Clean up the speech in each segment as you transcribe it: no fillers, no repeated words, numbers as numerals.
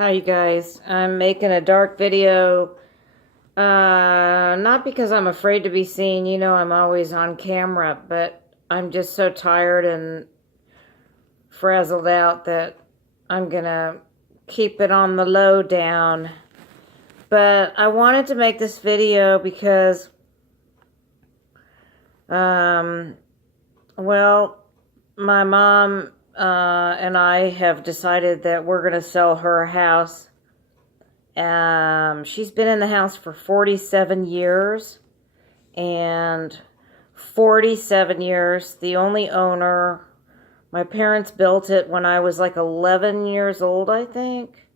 Hi you guys, I'm making a dark video, not because I'm afraid to be seen, I'm always on camera, but I'm just so tired and frazzled out that I'm gonna keep it on the low down. But I wanted to make this video because, well, my mom and I have decided that we're going to sell her house. She's been in the house for 47 years, and 47 years, the only owner. My parents built it when I was like 11 years old, I think.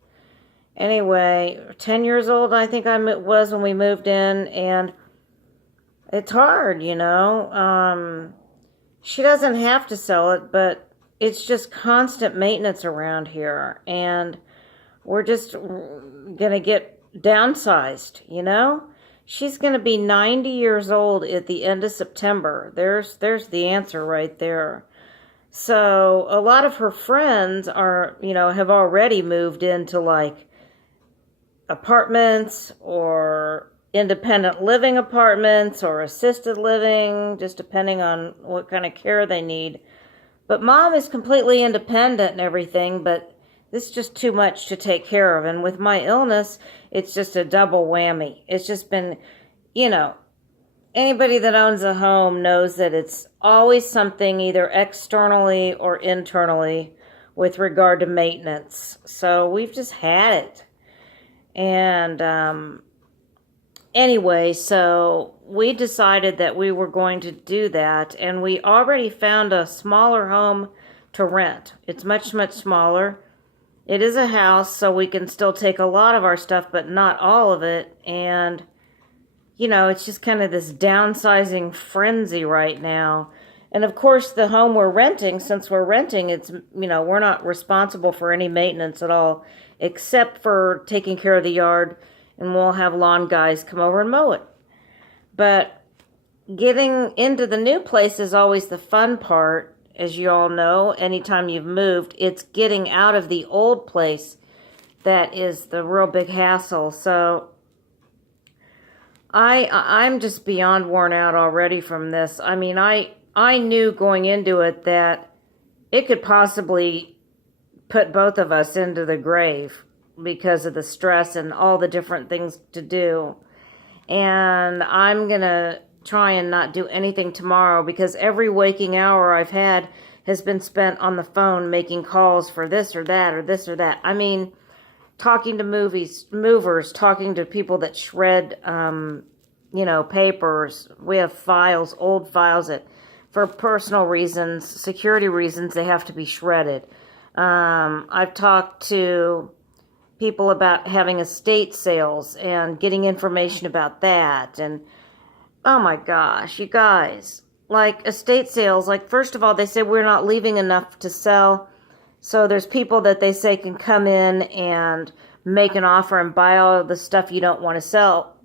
Anyway, 10 years old, I think I was when we moved in, and it's hard, She doesn't have to sell it, but it's just constant maintenance around here, and we're just gonna get downsized, She's gonna be 90 years old at the end of September. There's the answer right there. So a lot of her friends are, have already moved into like apartments or independent living apartments or assisted living, just depending on what kind of care they need. But mom is completely independent and everything, but this is just too much to take care of. And with my illness, it's just a double whammy. It's just been, anybody that owns a home knows that it's always something either externally or internally with regard to maintenance. So we've just had it. And anyway, so we decided that we were going to do that, and we already found a smaller home to rent. It's much, much smaller. It is a house, so we can still take a lot of our stuff, but not all of it. And, it's just kind of this downsizing frenzy right now. And of course, the home we're renting, since we're renting, it's, we're not responsible for any maintenance at all, except for taking care of the yard, and we'll have lawn guys come over and mow it. But getting into the new place is always the fun part, as you all know. Anytime you've moved, it's getting out of the old place that is the real big hassle. So I'm just beyond worn out already from this. I mean, I knew going into it that it could possibly put both of us into the grave because of the stress and all the different things to do. And I'm going to try and not do anything tomorrow because every waking hour I've had has been spent on the phone making calls for this or that or this or that. I mean, talking to movers, talking to people that shred, papers. We have files, old files that for personal reasons, security reasons, they have to be shredded. I've talked to people about having estate sales and getting information about that. And oh my gosh, you guys, like estate sales, like first of all, they say we're not leaving enough to sell. So there's people that they say can come in and make an offer and buy all of the stuff you don't want to sell.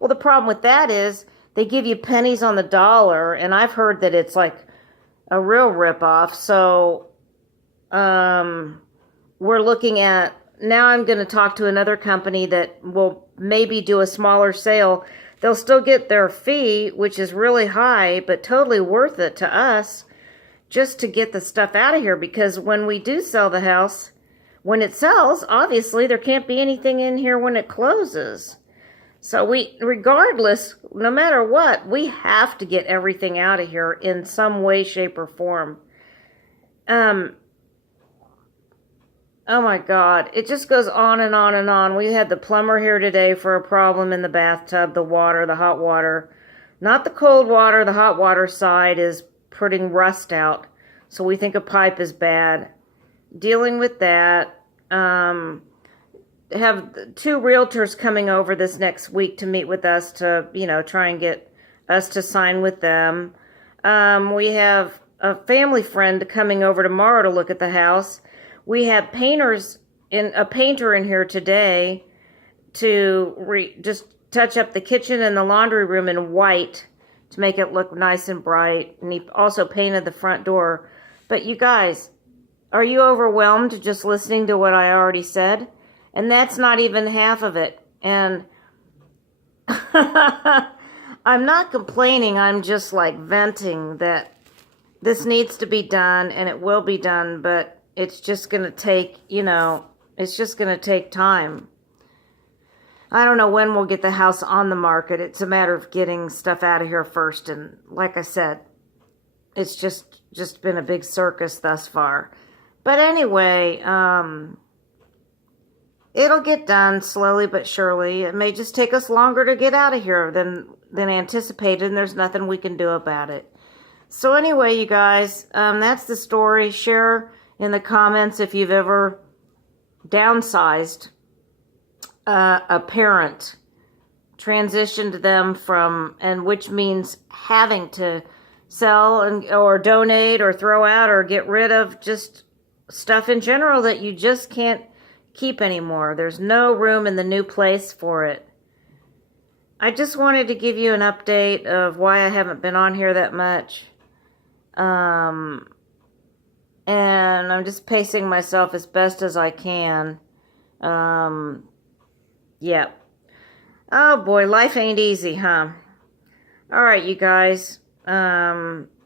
Well, the problem with that is they give you pennies on the dollar, and I've heard that it's like a real ripoff. So we're looking at, now I'm going to talk to another company that will maybe do a smaller sale. They'll still get their fee, which is really high, but totally worth it to us just to get the stuff out of here. Because when we do sell the house, when it sells, obviously there can't be anything in here when it closes. So regardless, no matter what, we have to get everything out of here in some way, shape, or form. Oh my God, it just goes on and on and on. We had the plumber here today for a problem in the bathtub, the water, the hot water. Not the cold water, the hot water side is putting rust out. So we think a pipe is bad. Dealing with that. Have 2 realtors coming over this next week to meet with us to, try and get us to sign with them. We have a family friend coming over tomorrow to look at the house. We have a painter in here today to just touch up the kitchen and the laundry room in white to make it look nice and bright. And he also painted the front door. But you guys, are you overwhelmed just listening to what I already said? And that's not even half of it. And I'm not complaining. I'm just like venting that this needs to be done, and it will be done, but it's just going to take, it's just going to take time. I don't know when we'll get the house on the market. It's a matter of getting stuff out of here first. And like I said, it's just been a big circus thus far. But anyway, it'll get done slowly but surely. It may just take us longer to get out of here than anticipated, and there's nothing we can do about it. So anyway, you guys, that's the story. Share in the comments if you've ever downsized a parent, transitioned them from, and which means having to sell or donate or throw out or get rid of just stuff in general that you just can't keep anymore. There's no room in the new place for it. I just wanted to give you an update of why I haven't been on here that much. And I'm just pacing myself as best as I can. Yeah. Oh boy, life ain't easy, huh? Alright, you guys. I'll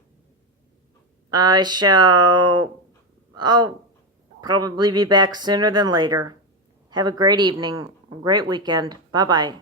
probably be back sooner than later. Have a great evening, a great weekend. Bye-bye.